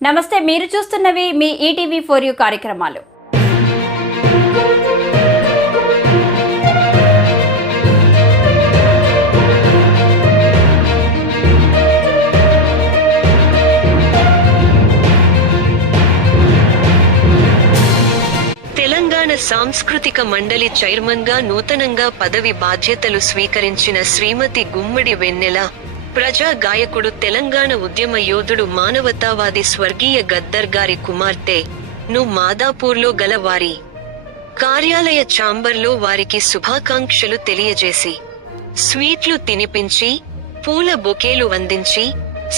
నమస్తే మీరు చూస్తున్నవి మీ ఈటీవీ ఫోర్ యూ కార్యక్రమాలు. తెలంగాణ సాంస్కృతిక మండలి చైర్మన్గా నూతనంగా పదవి బాధ్యతలు స్వీకరించిన శ్రీమతి గుమ్మడి వెన్నెల ప్రజా గాయకుడు తెలంగాణ ఉద్యమ యోధుడు మానవతావాది స్వర్గీయ గద్దర్ గారి కుమార్తె ను మాదాపూర్లో గల వారి కార్యాలయ ఛాంబర్లో వారికి శుభాకాంక్షలు తెలియజేసి స్వీట్లు తినిపించి పూల బొకేలు అందించి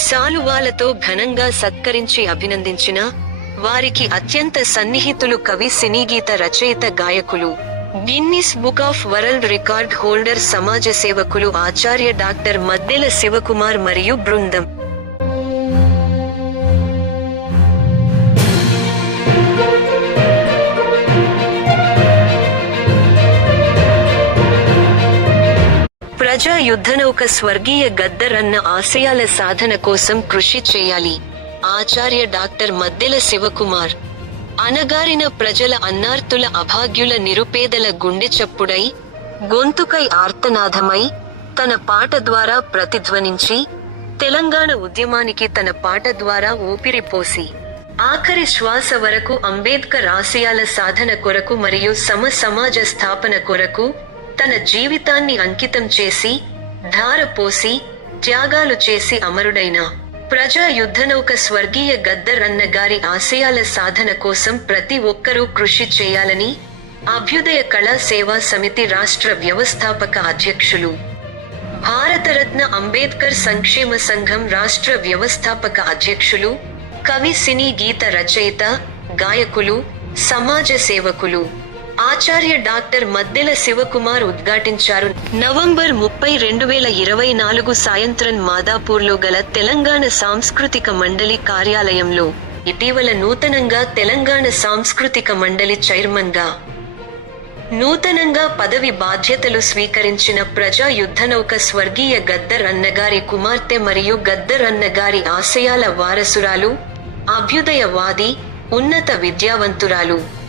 శాలువాలతో ఘనంగా సత్కరించి అభినందించిన వారికి అత్యంత సన్నిహితులు కవి సినీగీత రచయిత గాయకులు Guinness book of world record holder సమాజ సేవకులు ఆచార్య డాక్టర్ మద్దెల శివకుమార్ మరియు బృందం. ప్రజా యుద్ధనౌక స్వర్గీయ గద్దర్ అన్న ఆశయాల సాధన కోసం కృషి చేయాలి. ఆచార్య డాక్టర్ మద్దెల శివకుమార్. అనగారిన ప్రజల అన్నార్తుల అభాగ్యుల నిరుపేదల గుండె చప్పుడై గొంతుకై ఆర్తనాదమై తన పాట ద్వారా ప్రతిధ్వనించి తెలంగాణ ఉద్యమానికి తన పాట ద్వారా ఊపిరిపోసి ఆఖరి శ్వాస వరకు అంబేద్కర్ ఆశయాల సాధన కొరకు మరియు సమ సమాజ స్థాపన కొరకు తన జీవితాన్ని అంకితం చేసి ధార పోసి త్యాగాలు చేసి అమరుడైన ప్రజా యుద్ధనౌక స్వర్గీయ గద్దర్ అన్న గారి ఆశయాల సాధన కోసం ప్రతి ఒక్కరూ కృషి చేయాలని అభ్యుదయ కళా సేవా సమితి రాష్ట్ర వ్యవస్థాపక అధ్యక్షులు భారతరత్న అంబేద్కర్ సంక్షేమ సంఘం రాష్ట్ర వ్యవస్థాపక అధ్యక్షులు కవి సినీ గీత రచయిత గాయకులు సమాజ సేవకులు. ఆచార్య డాక్టర్ మద్దెల శివకుమార్ ఉద్ఘాటించారు. నవంబర్ ముప్పై రెండు వేల ఇరవై నాలుగు సాయంత్రం మాదాపూర్లో గల తెలంగాణ సాంస్కృతిక మండలి కార్యాలయంలో ఇటీవల నూతనంగా తెలంగాణ సాంస్కృతిక మండలి చైర్మన్గా నూతనంగా పదవి బాధ్యతలు స్వీకరించిన ప్రజా యుద్ధనౌక స్వర్గీయ గద్దర్ అన్నగారి కుమార్తె మరియు గద్దర్ అన్నగారి ఆశయాల వారసురాలు అభ్యుదయవాది ఉన్నత విద్యావంతురాలు.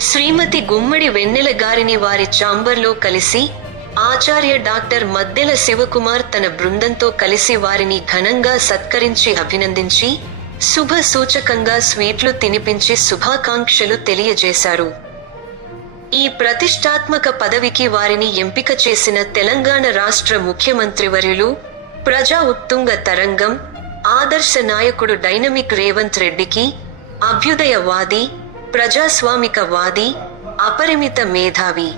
శ్రీమతి గుమ్మడి వెన్నెల గారిని వారి చాంబర్లో కలిసి ఆచార్య డాక్టర్ మద్దెల శివకుమార్ తన బృందంతో కలిసి వారిని ఘనంగా సత్కరించి అభినందించి శుభ సూచకంగా స్వీట్లు తినిపించి శుభాకాంక్షలు తెలియజేశారు. ఈ ప్రతిష్టాత్మక పదవికి వారిని ఎంపిక చేసిన తెలంగాణ రాష్ట్ర ముఖ్యమంత్రివర్యులు ప్రజా ఉత్తుంగ తరంగం ఆదర్శ నాయకుడు డైనమిక్ రేవంత్ రెడ్డికి అభ్యుదయవాది ప్రజాస్వామికవాది అపరిమిత మేధావి.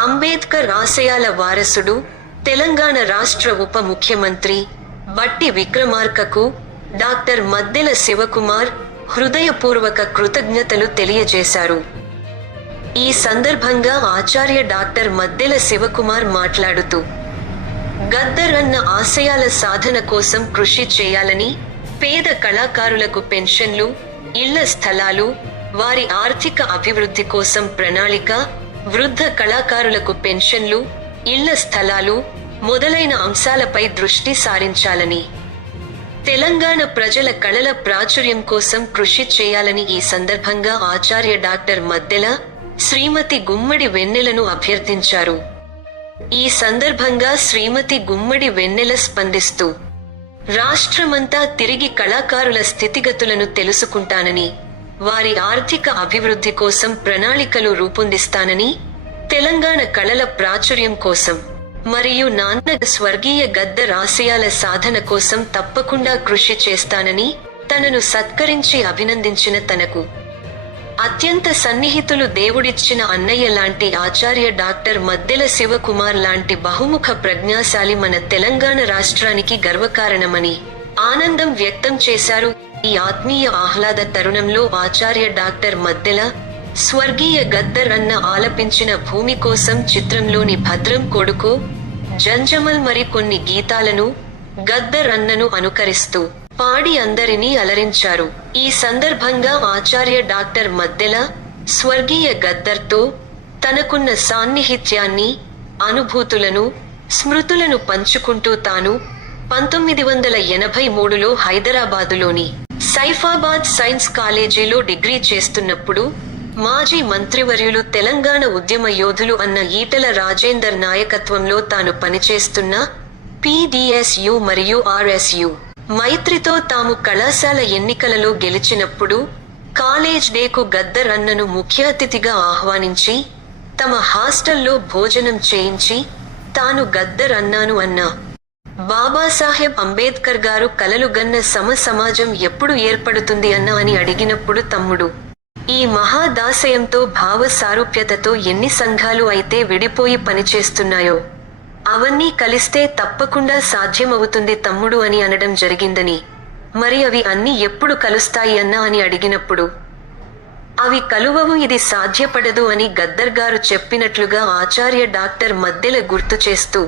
అంబేద్కర్ ఆశయాల వారసుడు తెలంగాణ రాష్ట్ర ఉప ముఖ్యమంత్రి బట్టి విక్రమార్కకు డాక్టర్ మద్దెల శివకుమార్ హృదయపూర్వక కృతజ్ఞతలు తెలియజేశారు. ఈ సందర్భంగా ఆచార్య డాక్టర్ మద్దెల శివకుమార్ మాట్లాడుతూ గద్దర్ అన్న ఆశయాల సాధన కోసం కృషి చేయాలని పేద కళాకారులకు పెన్షన్లు ఇళ్ళ స్థలాలు వారి ఆర్థిక అభివృద్ధి కోసం ప్రణాళిక వృద్ధ కళాకారులకు పెన్షన్లు ఇళ్ళ స్థలాలు మొదలైన అంశాలపై దృష్టి సారించాలని. తెలంగాణ ప్రజల కళల ప్రాచుర్యం కోసం కృషి చేయాలని ఈ సందర్భంగా ఆచార్య డాక్టర్ మద్దెల శ్రీమతి గుమ్మడి వెన్నెలను అభ్యర్థించారు. ఈ సందర్భంగా శ్రీమతి గుమ్మడి వెన్నెల స్పందిస్తూ రాష్ట్రమంతా తిరిగి కళాకారుల స్థితిగతులను తెలుసుకుంటానని వారి ఆర్థిక అభివృద్ధి కోసం ప్రణాళికలు రూపొందిస్తానని తెలంగాణ కళల ప్రాచుర్యం కోసం మరియు నాన్న స్వర్గీయ గద్ద రాశయాల సాధన కోసం తప్పకుండా కృషి చేస్తానని తనను సత్కరించి అభినందించిన తనకు. అత్యంత సన్నిహితులు దేవుడిచ్చిన అన్నయ్య లాంటి ఆచార్య డాక్టర్ మద్దెల శివకుమార్ లాంటి బహుముఖ ప్రజ్ఞాశాలి మన తెలంగాణ రాష్ట్రానికి గర్వకారణమని ఆనందం వ్యక్తం చేశారు. ఈ ఆత్మీయ ఆహ్లాద తరుణంలో ఆచార్య డాక్టర్ మద్దెల స్వర్గీయ గద్దర్ అన్న ఆలపించిన భూమి కోసం చిత్రంలోని భద్రం కొడుకు జంజమల్ మరి కొన్ని గీతాలను గద్దర్ అన్నను అనుకరిస్తూ పాడి అందరినీ అలరించారు. ఈ సందర్భంగా ఆచార్య డాక్టర్ మద్దెల స్వర్గీయ గద్దర్తో తనకున్న సాన్నిహిత్యాన్ని అనుభూతులను స్మృతులను పంచుకుంటూ తాను పంతొమ్మిది వందల ఎనభై మూడులో హైదరాబాదులోని సైఫాబాద్ సైన్స్ కాలేజీలో డిగ్రీ చేస్తున్నప్పుడు మాజీ మంత్రివర్యులు తెలంగాణ ఉద్యమ యోధులు అన్న ఈటల రాజేందర్ నాయకత్వంలో తాను పనిచేస్తున్న పిడిఎస్యు మరియు ఆర్ఎస్యు మైత్రితో తాము కళాశాల ఎన్నికలలో గెలిచినప్పుడు కాలేజ్ డేకు గద్దర్ అన్నను ముఖ్య అతిథిగా ఆహ్వానించి తమ హాస్టల్లో భోజనం చేయించి తాను గద్దర్ అన్నాను అన్నా బాబాసాహెబ్ అంబేద్కర్ గారు కలలుగన్న సమ సమాజం ఎప్పుడు ఏర్పడుతుంది అన్న అని అడిగినప్పుడు తమ్ముడు ఈ మహాదాశయంతో భావ సారూప్యతతో ఎన్ని సంఘాలు అయితే విడిపోయి పనిచేస్తున్నాయో అవన్నీ కలిస్తే తప్పకుండా సాధ్యమవుతుంది తమ్ముడు అని అనడం జరిగిందని మరి అవి అన్ని ఎప్పుడు కలుస్తాయి అన్నా అని అడిగినప్పుడు అవి కలువవు ఇది సాధ్యపడదు అని గద్దర్ గారు చెప్పినట్లుగా ఆచార్య డాక్టర్ మధ్యల గుర్తు చేస్తూ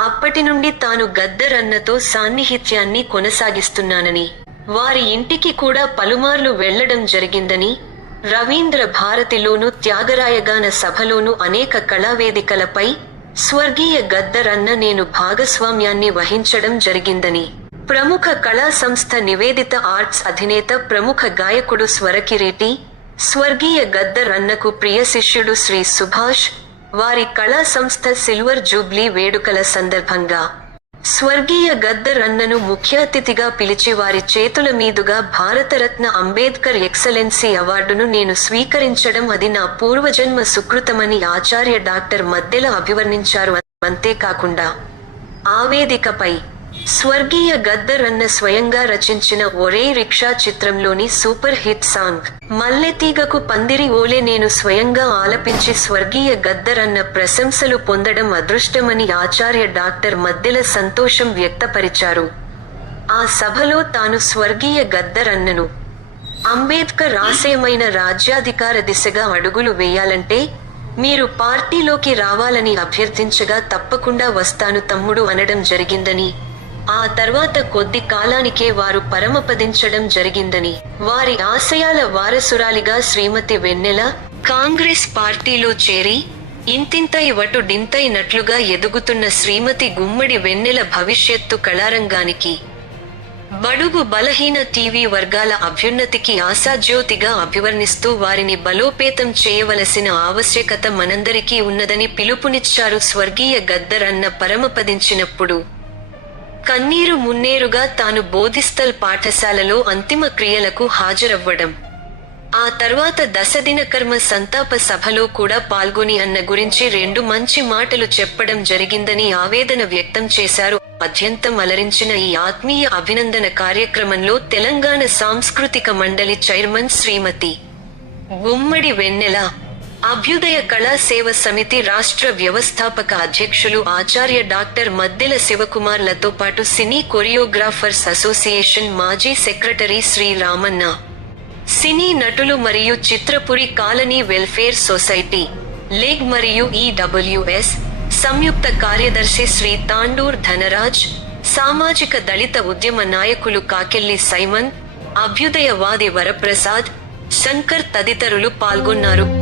అప్పటి నుండి తాను గద్దరన్నతో సాన్నిహిత్యాన్ని కొనసాగిస్తున్నానని వారి ఇంటికి కూడా పలుమార్లు వెళ్ళడం జరిగిందని రవీంద్ర భారతిలోను త్యాగరాయగాన సభలోను అనేక కళావేదికలపై స్వర్గీయ గద్దరన్న నేను భాగస్వామ్యాన్ని వహించడం జరిగిందని ప్రముఖ కళా సంస్థ నివేదిత ఆర్ట్స్ అధినేత ప్రముఖ గాయకుడు స్వరకిరీటి స్వర్గీయ గద్దర్ అన్నకు ప్రియ శిష్యుడు శ్రీ సుభాష్ వారి కళా సంస్థ సిల్వర్ జూబ్లీ వేడుకల సందర్భంగా స్వర్గీయ గద్దర్ అన్నను ముఖ్య అతిథిగా పిలిచి వారి చేతుల మీదుగా భారతరత్న అంబేద్కర్ ఎక్సలెన్సీ అవార్డును నేను స్వీకరించడం అది నా పూర్వజన్మ సుకృతమని ఆచార్య డాక్టర్ మద్దెల అభివర్ణించారు. అంతేకాకుండా ఆవేదికపై స్వర్గీయ గద్దర్ అన్న స్వయంగా రచించిన ఒరే రిక్షా చిత్రంలోని సూపర్ హిట్ సాంగ్. మల్లెతీగకు పందిరి ఓలే నేను స్వయంగా ఆలపించి స్వర్గీయ గద్దర్ అన్న ప్రశంసలు పొందడం అదృష్టమని ఆచార్య డాక్టర్ మద్దెల సంతోషం వ్యక్తపరిచారు. ఆ సభలో తాను స్వర్గీయ గద్దర్ అన్నను. అంబేద్కర్ ఆశయమైన రాజ్యాధికార దిశగా అడుగులు వేయాలంటే మీరు పార్టీలోకి రావాలని అభ్యర్థించగా తప్పకుండా వస్తాను తమ్ముడు అనడం జరిగిందని ఆ తర్వాత కొద్ది కాలానికే వారు పరమపదించడం జరిగిందని. వారి ఆశయాల వారసురాలిగా శ్రీమతి వెన్నెల కాంగ్రెస్ పార్టీలో చేరి ఇంతింతై వటు డింతైనట్లుగా ఎదుగుతున్న శ్రీమతి గుమ్మడి వెన్నెల భవిష్యత్తు కళారంగానికి బడుగు బలహీన టీవీ వర్గాల అభ్యున్నతికి ఆశాజ్యోతిగా అభివర్ణిస్తూ వారిని బలోపేతం చేయవలసిన ఆవశ్యకత మనందరికీ ఉన్నదని పిలుపునిచ్చారు స్వర్గీయ గద్దర్ అన్న పరమపదించినప్పుడు. కన్నీరు మున్నేరుగా తాను బోధిస్తల్ పాఠశాలలో అంతిమ క్రియలకు హాజరవ్వడం. ఆ తర్వాత దశదిన కర్మ సంతాప సభలో కూడా పాల్గొని అన్న గురించి రెండు మంచి మాటలు చెప్పడం జరిగిందని ఆవేదన వ్యక్తం చేశారు. అత్యంతం అలరించిన ఈ ఆత్మీయ అభినందన కార్యక్రమంలో తెలంగాణ సాంస్కృతిక మండలి చైర్మన్ శ్రీమతి గుమ్మడి వెన్నెల అభ్యుదయ కళా సేవ సమితి రాష్ట్ర వ్యవస్థాపక అధ్యక్షులు ఆచార్య డాక్టర్ మద్దెల శివకుమార్లతో పాటు సినీ కొరియోగ్రాఫర్స్ అసోసియేషన్ మాజీ సెక్రటరీ శ్రీ రామన్న. సినీ నటులు మరియు చిత్రపురి కాలనీ వెల్ఫేర్ సొసైటీ లేగ్ మరియు ఈడబ్ల్యూఎస్ సంయుక్త కార్యదర్శి శ్రీ తాండూర్ ధనరాజ్ సామాజిక దళిత ఉద్యమ నాయకులు కాకెల్లి సైమన్ అభ్యుదయవాది వరప్రసాద్ శంకర్ తదితరులు పాల్గొన్నారు.